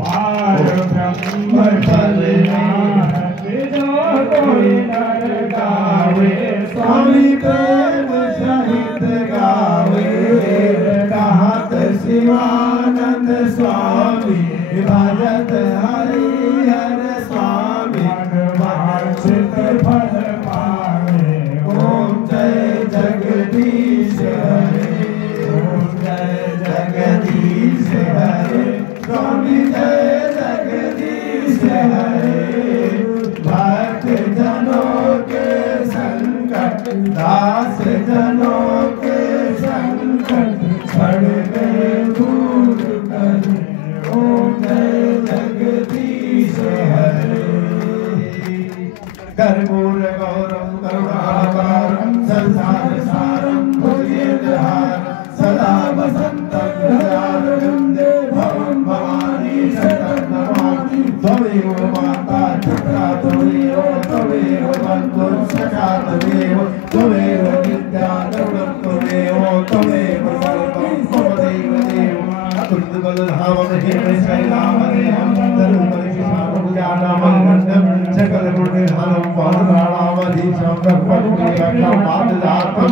पार ब्रह्म कल्याण जो कोई नर गावे स्वामी प्रेम सहित गावे कहत शिवानंद स्वामी भजत हरिहर स्वामी वांछित फल पावे ओम जय जगदीश हरे ओम जय जगदीश हरे स्वामी जय जगदीश हरे भक्त जनों के संकट दास जनों के संकट छड़ गए दूर करे ओम जय जगदीश हरे कर्पूर गौरम करुणाकारं संसार सारं भुजगेन्द्रहारं सदा वसन्तं हृदयारविन्दे भवं भवानी शरणं नमामि त्वमेव माता पिता त्वमेव बन्धुः सखा त्वमेव विद्या द्रविणं त्वमेव सर्वं मम देवदेव अतुलितबलधाममहे शैलामदेहं तरुपरिशामभुजानामखण्डं सकलगुणनिधानं पादप्राणामधीशं ब्रह्मण्यं पाददातं